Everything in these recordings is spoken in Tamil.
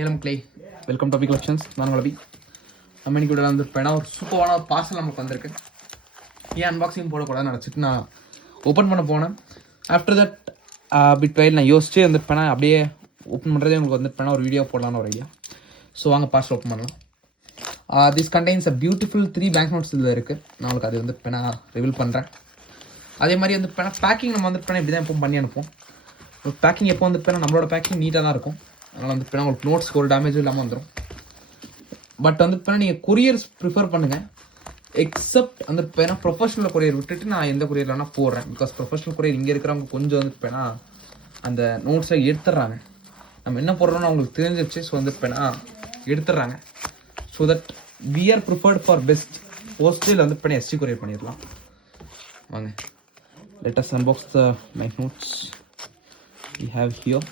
ஏலம் கிளே வெல்கம் டாபிக் கலெக்ஷன்ஸ். நான் உங்களை நம்ம இன்னைக்கு கூட வந்துருப்பேன். ஒரு சூப்பரான ஒரு பார்சல் நமக்கு வந்திருக்கு. ஏன் அன்பாக்சிங் போடக்கூடாதுன்னு நினச்சிட்டு நான் ஓப்பன் பண்ண போனேன். ஆஃப்டர் தட் பிட் வைல் நான் யோசிச்சு வந்துருப்பேன். அப்படியே ஓப்பன் பண்ணுறதே உங்களுக்கு வந்துருப்பேன் ஒரு வீடியோ போடலான்னு ஒரு ஐடியா. ஸோ வாங்க பார்சல் ஓப்பன் பண்ணலாம். This contains a beautiful 3 bank notes இதில் இருக்குது. நான் உங்களுக்கு அது வந்து நான் ரிவீல் பண்ணுறேன். அதே மாதிரி வந்து பேக்கிங் நம்ம வந்து இப்படி தான் எப்போ பண்ணி அனுப்போம். பேக்கிங் எப்போ வந்து நம்மளோட பேக்கிங் நீட்டாக தான் இருக்கும். அதனால் வந்து உங்களுக்கு நோட்ஸ்க்கு ஒரு டேமேஜும் இல்லாமல் வந்துடும். பட் வந்து நீங்கள் கொரியர்ஸ் ப்ரிஃபர் பண்ணுங்கள். எக்ஸப்ட் வந்து ப்ரொஃபஷனல் கொரியர் விட்டுட்டு நான் எந்த கொரியர் வேணால் போடுறேன். பிகாஸ் ப்ரொஃபஷனல் கொரியர் இங்கே இருக்கிறவங்க கொஞ்சம் வந்து அந்த நோட்ஸை எடுத்துடுறாங்க. நம்ம என்ன போடுறோம்னு அவங்களுக்கு தெரிஞ்சிருச்சு. ஸோ வந்து எடுத்துடுறாங்க. So that we are preferred for best போஸ்டில் வந்து எஸ்டி கொரியர் பண்ணிடலாம். வாங்க let us unbox the my notes we have here.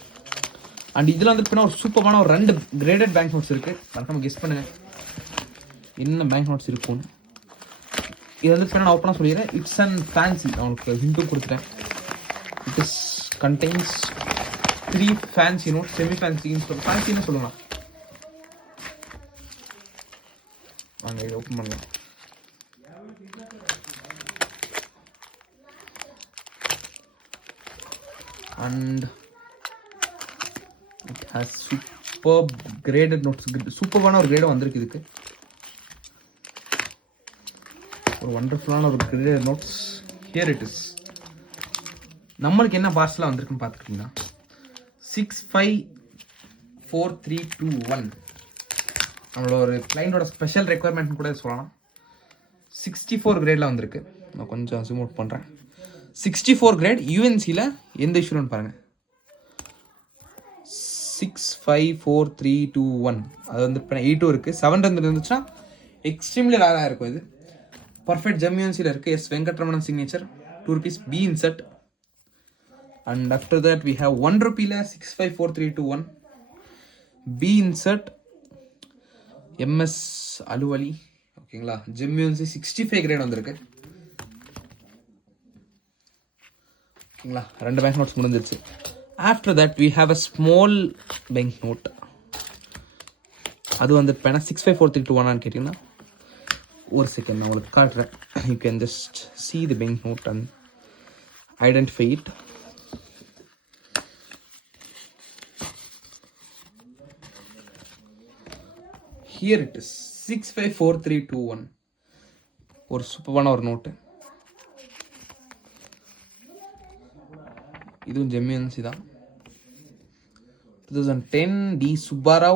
And இதில் வந்து ஒரு சூப்பரான ஒரு 2 கிரேடட் பேங்க் நோட்ஸ் இருக்குது. நம்ம கெஸ் பண்ணுங்கள் என்ன பேங்க் நோட்ஸ் இருக்கும்னு. இது வந்து நான் ஓப்பனாக சொல்லிடுறேன். It's and fancy. நான் உங்களுக்கு ஹிண்ட்டும் கொடுத்துட்டேன். It is contains 3 fancy notes. Semi ஃபேன்சின்னு ஃபேன்சின்னு சொல்லலாம். வாங்க இதை ஓப்பன் பண்ணலாம். And it has superb graded notes. சூப்பரான ஒரு கிரேடும் வந்திருக்கு. இதுக்கு ஒரு வண்டர்ஃபுல்லான ஒரு graded notes. Here it is. நம்மளுக்கு என்ன பார்சலாக வந்திருக்குன்னு பார்த்துக்கிட்டிங்கன்னா 654321 நம்மளோட ஒரு கிளைண்டோட ஸ்பெஷல் ரெக்குவயர்மெண்ட் கூட சொல்லலாம். 64 கிரேடில் வந்திருக்கு. நான் கொஞ்சம் ஜூம் அவுட் பண்ணுறேன். 64 கிரேட் யூஎன்சியில் எந்த இஷ்யூன்னு பாருங்கள். 654321 அது வந்து 8 இருக்குது. 7 இருந்துச்சுன்னா எக்ஸ்ட்ரீம்லி ரேராக இருக்கும். இது பர்ஃபெக்ட் ஜெம்யூன்சியில் இருக்குது. S Venkitaramanan signature. 2 rupees B inset. And after that we have 1 rupeeல 654321 பி இன்செட் எம்எஸ் அலுவலி. ஓகேங்களா. ஜெம்யூன்சி 65 கிரேட் வந்திருக்கு. ஓகேங்களா. 2 பேங்க் நோட்ஸ் முடிஞ்சிருச்சு. After that we have a small bank note. அது வந்து 654321 கேட்டிங்கன்னா ஒரு செகண்ட் நான் உங்களுக்கு காட்டுறேன். You can just see the bank note and identify it. Here it is 654321. ஒரு சூப்பரான ஒரு நோட்டு. இதுவும் ஜெம்யூன்சி தான். 2010 டி சுப்பாராவ்